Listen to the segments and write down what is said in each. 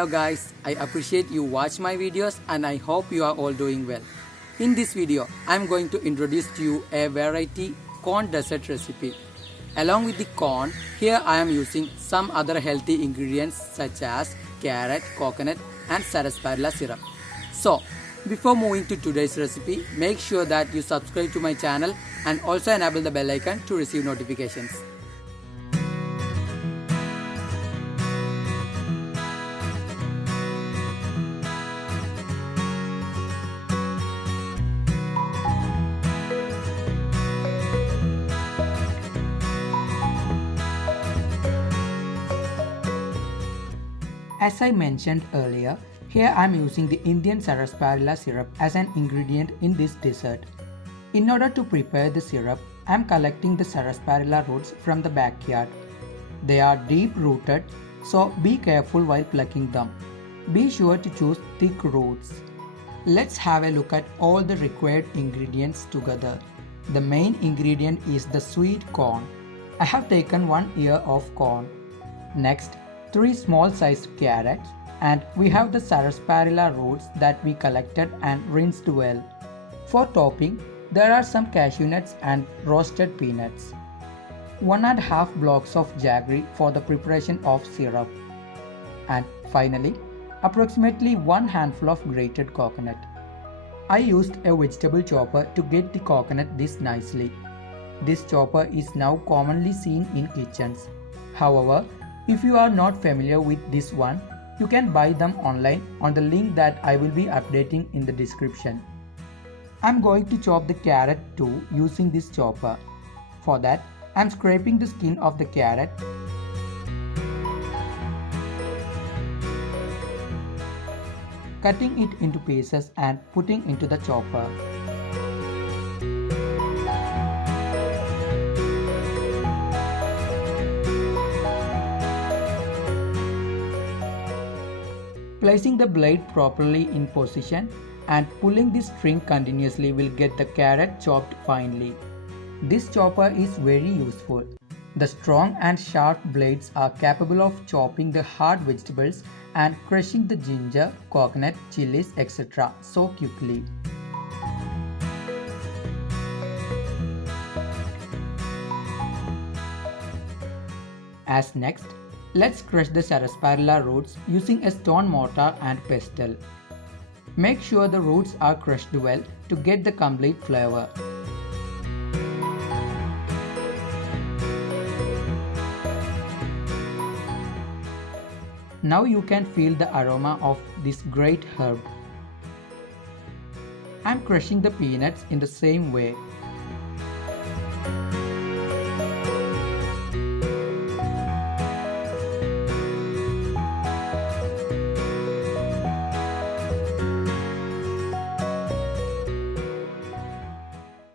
Hello guys, I appreciate you watch my videos and I hope you are all doing well. In this video, I am going to introduce to you a variety corn dessert recipe. Along with the corn, here I am using some other healthy ingredients such as carrot, coconut and sarsaparilla syrup. So, before moving to today's recipe, make sure that you subscribe to my channel and also enable the bell icon to receive notifications. As I mentioned earlier, here I am using the Indian sarsaparilla syrup as an ingredient in this dessert. In order to prepare the syrup, I am collecting the sarsaparilla roots from the backyard. They are deep rooted, so be careful while plucking them. Be sure to choose thick roots. Let's have a look at all the required ingredients together. The main ingredient is the sweet corn. I have taken 1 ear of corn. Next, 3 small sized carrots, and we have the sarsaparilla roots that we collected and rinsed well. For topping, there are some cashew nuts and roasted peanuts. 1½ blocks of jaggery for the preparation of syrup. And finally, approximately 1 handful of grated coconut. I used a vegetable chopper to get the coconut this nicely. This chopper is now commonly seen in kitchens. However, if you are not familiar with this one, you can buy them online on the link that I will be updating in the description. I'm going to chop the carrot too using this chopper. For that, I'm scraping the skin of the carrot, cutting it into pieces and putting into the chopper. Placing the blade properly in position and pulling the string continuously will get the carrot chopped finely. This chopper is very useful. The strong and sharp blades are capable of chopping the hard vegetables and crushing the ginger, coconut, chilies, etc. so quickly. As next, let's crush the sarsaparilla roots using a stone mortar and pestle. Make sure the roots are crushed well to get the complete flavor. Now you can feel the aroma of this great herb. I'm crushing the peanuts in the same way.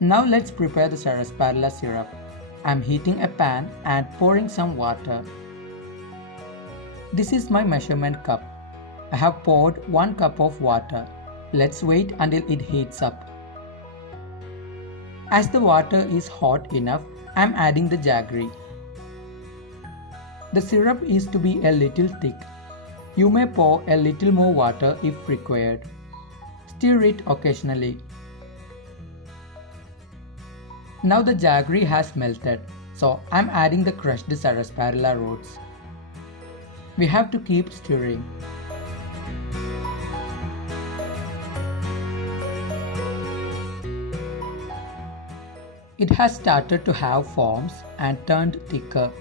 Now let's prepare the sarsaparilla syrup. I'm heating a pan and pouring some water. This is my measurement cup. I have poured 1 cup of water. Let's wait until it heats up. As the water is hot enough, I'm adding the jaggery. The syrup is to be a little thick. You may pour a little more water if required. Stir it occasionally. Now the jaggery has melted, so I'm adding the crushed sarsaparilla roots. We have to keep stirring. It has started to have foams and turned thicker.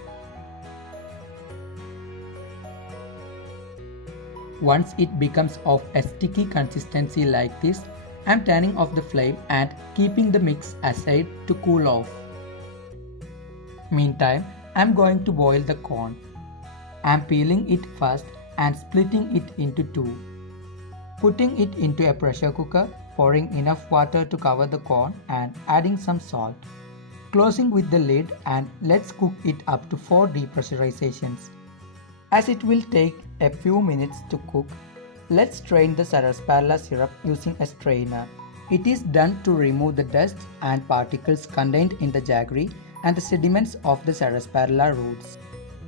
Once it becomes of a sticky consistency like this, I'm turning off the flame and keeping the mix aside to cool off. Meantime, I'm going to boil the corn. I'm peeling it first and splitting it into 2. Putting it into a pressure cooker, pouring enough water to cover the corn and adding some salt. Closing with the lid and let's cook it up to 4 depressurizations. As it will take a few minutes to cook, let's strain the sarsaparilla syrup using a strainer. It is done to remove the dust and particles contained in the jaggery and the sediments of the sarsaparilla roots.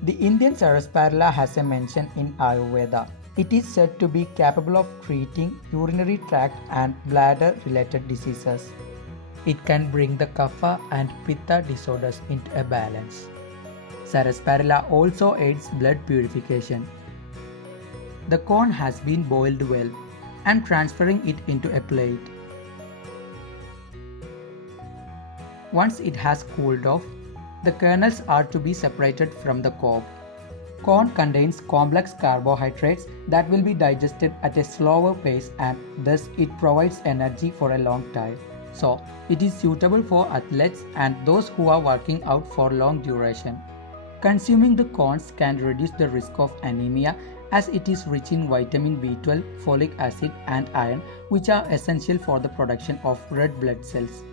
The Indian sarsaparilla has a mention in Ayurveda. It is said to be capable of treating urinary tract and bladder related diseases. It can bring the kapha and pitta disorders into a balance. Sarsaparilla also aids blood purification. The corn has been boiled well. I'm transferring it into a plate. Once it has cooled off, the kernels are to be separated from the cob. Corn contains complex carbohydrates that will be digested at a slower pace and thus it provides energy for a long time. So, it is suitable for athletes and those who are working out for long duration. Consuming the corns can reduce the risk of anemia as it is rich in vitamin B12, folic acid and iron which are essential for the production of red blood cells.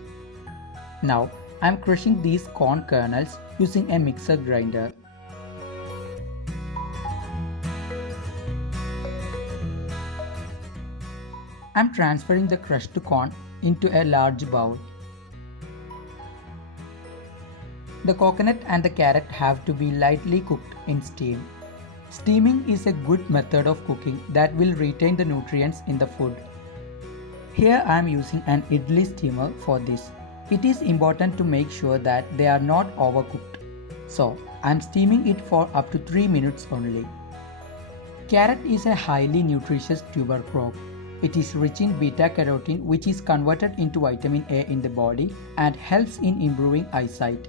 Now, I am crushing these corn kernels using a mixer grinder. I am transferring the crushed corn into a large bowl. The coconut and the carrot have to be lightly cooked in steam. Steaming is a good method of cooking that will retain the nutrients in the food. Here I am using an idli steamer for this. It is important to make sure that they are not overcooked. So I am steaming it for up to 3 minutes only. Carrot is a highly nutritious tuber crop. It is rich in beta-carotene which is converted into vitamin A in the body and helps in improving eyesight.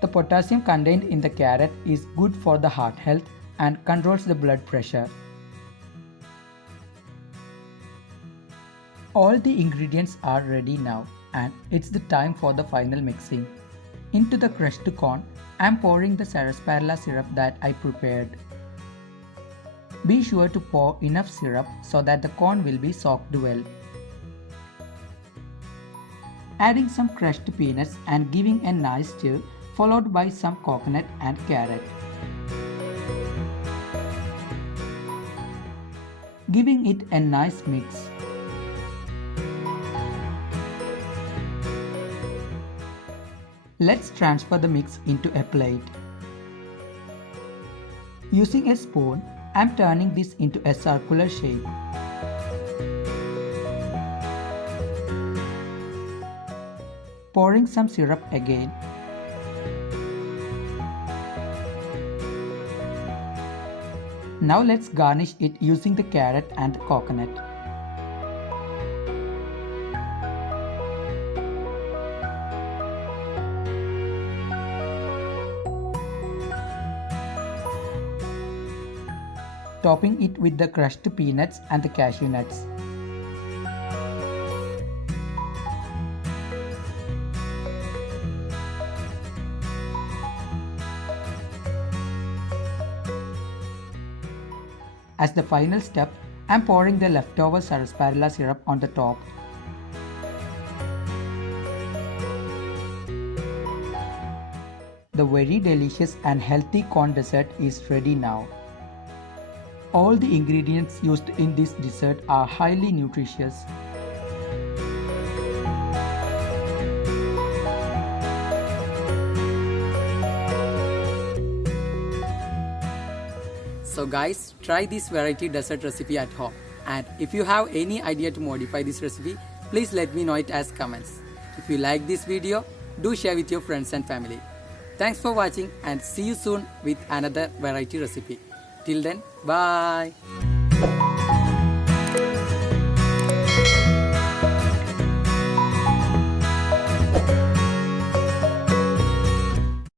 The potassium contained in the carrot is good for the heart health and controls the blood pressure. All the ingredients are ready now and it's the time for the final mixing. Into the crushed corn, I am pouring the sarsaparilla syrup that I prepared. Be sure to pour enough syrup so that the corn will be soaked well. Adding some crushed peanuts and giving a nice stir followed by some coconut and carrot. Giving it a nice mix. Let's transfer the mix into a plate. Using a spoon, I am turning this into a circular shape. Pouring some syrup again. Now let's garnish it using the carrot and coconut. Topping it with the crushed peanuts and the cashew nuts. As the final step, I am pouring the leftover sarsaparilla syrup on the top. The very delicious and healthy corn dessert is ready now. All the ingredients used in this dessert are highly nutritious. So guys, try this variety dessert recipe at home. And if you have any idea to modify this recipe, please let me know it as comments. If you like this video, do share with your friends and family. Thanks for watching and see you soon with another variety recipe. Till then, bye.